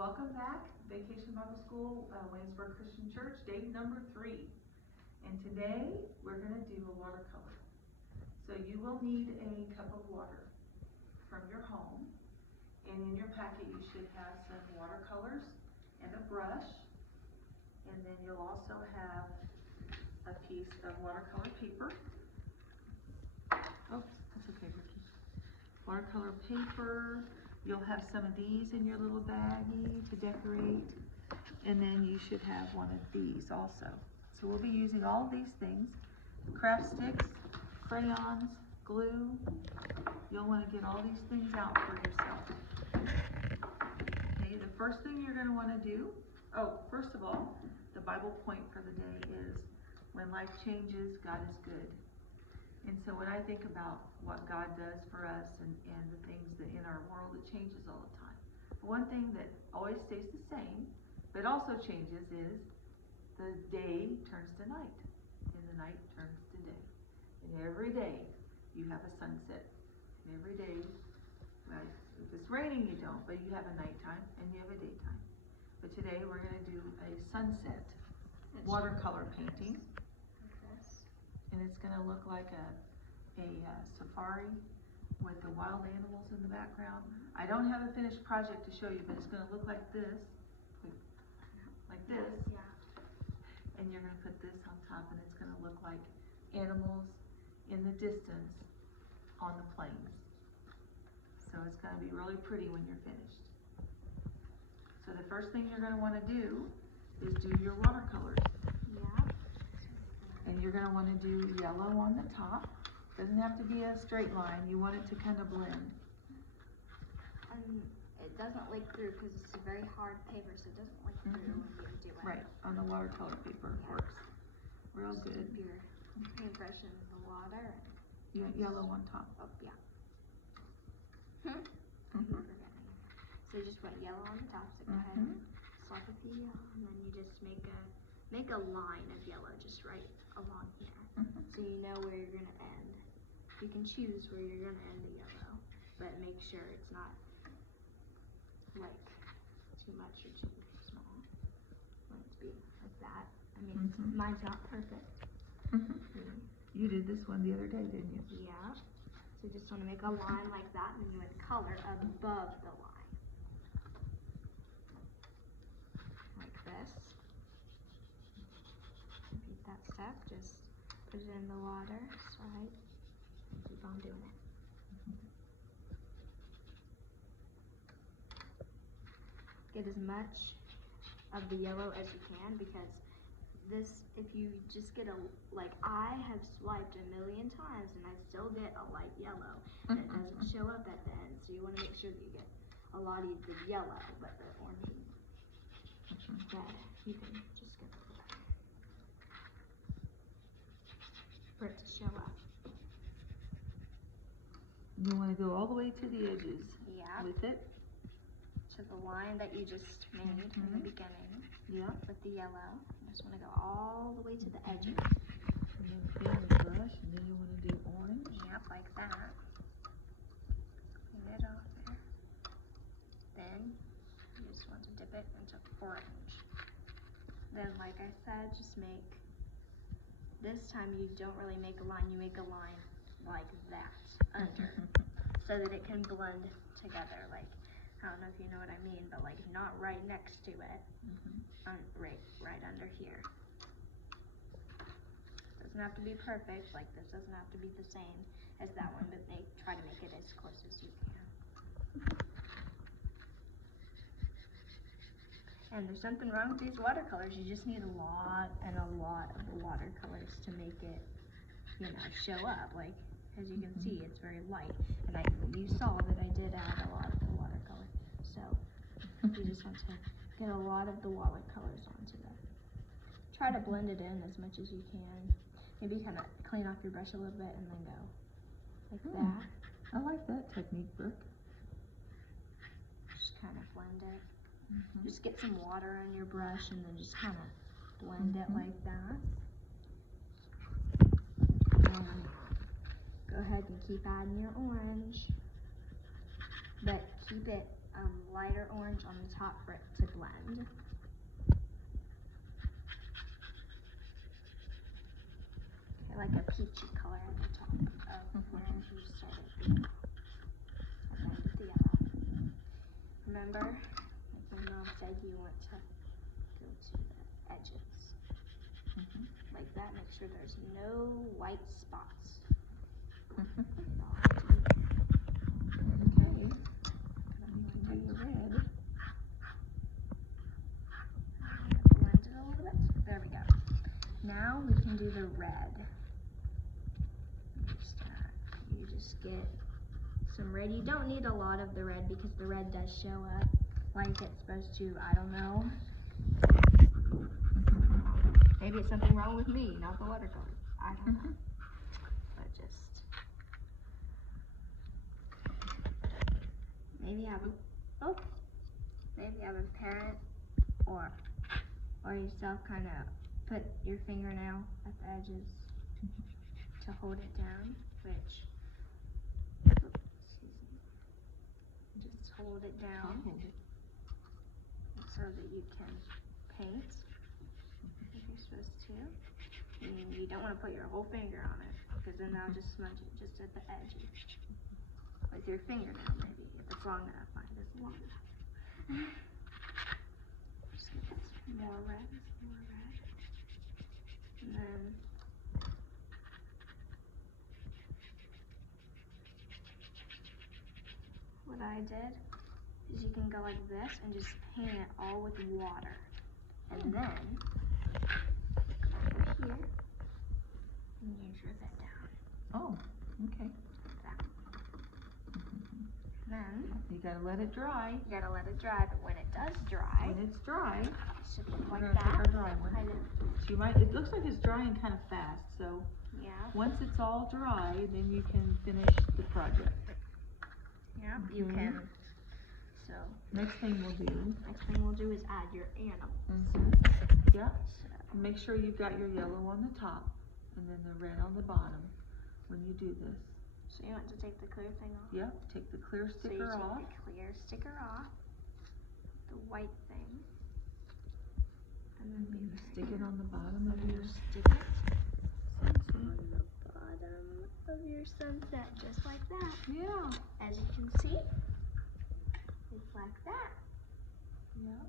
Welcome back, Vacation Bible School, Waynesburg Christian Church, day number 3. And today we're going to do a watercolor. So you will need a cup of water from your home. And in your packet you should have some watercolors and a brush. And then you'll also have a piece of watercolor paper. Oh, that's okay, Ricky. Watercolor paper. You'll have some of these in your little baggie to decorate, and then you should have one of these also. So we'll be using all of these things: craft sticks, crayons, glue. You'll want to get all these things out for yourself. Okay, the first thing you're going to want to do, first of all, the Bible point for the day is, when life changes, God is good. And so when I think about what God does for us and the things that in our world, it changes all the time. One thing that always stays the same, but also changes, is the day turns to night and the night turns to day. And every day you have a sunset. And every day, well, if it's raining you don't, but you have a nighttime and you have a daytime. But today we're going to do a sunset watercolor painting. And it's going to look like a safari with the wild animals in the background. I don't have a finished project to show you, but it's going to look like this. Like this. Yeah. And you're going to put this on top, and it's going to look like animals in the distance on the plains. So it's going to be really pretty when you're finished. So the first thing you're going to want to do is do your watercolors. Yeah. And you're going to want to do yellow on the top. Doesn't have to be a straight line. You want it to kind of blend. And it doesn't leak through because it's a very hard paper, so it doesn't leak through when you do it. Right, on the watercolor paper it works real Just good. dip your paintbrush in the water. You want yellow on top. Oh, yeah. I'm forgetting. So you just put yellow on the top, so go ahead and slap a few yellow, and then you just make a line of yellow just right along here. So you know where you're gonna end. You can choose where you're gonna end the yellow, but make sure it's not like too much or too small. I want it to be like that. I mean, mine's not perfect. You did this one the other day, didn't you? Yeah. So you just want to make a line like that, and then you would color above the line. Like this. Repeat that step. Just put it in the water, right? And keep on doing it. Get as much of the yellow as you can, because this, if you just get like I have swiped a million times and I still get a light yellow, and it doesn't show up at the end, so you want to make sure that you get a lot of the yellow, but the orange and red, you can just get for it to show up. You want to go all the way to the edges with it. To the line that you just made in the beginning. Yeah. With the yellow. You just want to go all the way to the edges. And then fill the brush, and then you want to do orange. Yep, like that. Clean it off there. Then you just want to dip it into orange. Then, like I said, just make, this time you don't really make a line, you make a line like that under, so that it can blend together. Like, I don't know if you know what I mean, but like not right next to it, right under here. Doesn't have to be perfect, like this doesn't have to be the same as that one, but try to make it as close as you can. And there's something wrong with these watercolors. You just need a lot and a lot of the watercolors to make it, show up. Like, as you can see, it's very light. And you saw that I did add a lot of the watercolor. So, you just want to get a lot of the watercolors onto that. Try to blend it in as much as you can. Maybe kind of clean off your brush a little bit and then go like that. I like that technique, Brooke. Just kind of blend it. Just get some water on your brush and then just kind of blend it like that. And go ahead and keep adding your orange, but keep it lighter orange on the top for it to blend. Okay, like a peachy color at the top of where you started. Okay, with the yellow. Remember, like my mom said, you want to go to the edges. Like that, make sure there's no white spots. Okay. We can do the red. Blend it a little bit. There we go. Now we can do the red. You just get some red. You don't need a lot of the red because the red does show up like it's supposed to. I don't know. Maybe it's something wrong with me, not the watercolor. I don't know. But just maybe have a parent or yourself kind of put your fingernail at the edges to hold it down, which just hold it down so that you can paint if you're supposed to. And you don't want to put your whole finger on it because then that'll just smudge it just at the edges. With your fingernail maybe, if it's long enough. Mine is long enough. Just get some more red. And then what I did is you can go like this and just paint it all with water. And then go over here and use your bit down. Oh, okay. Like that. Then You gotta let it dry. you gotta let it dry, but when it does dry, When it's dry, it should look we're like gonna take that. our dry one. Kind of, So you might, it looks like it's drying kind of fast, so yeah. once it's all dry, then you can finish the project. Yeah, you Mhm. can. So Next thing we'll do, next thing we'll do is add your animals. Yep, So, make sure you've got your yellow on the top and then the red on the bottom when you do this. so you want to take the clear thing off? Yep, take the clear So you sticker take off. the clear sticker off, the white thing, and then And you stick it on the bottom of your stick it sunset. on the bottom of your sunset, just like that. Yeah. As you can see, it's like that. Yeah.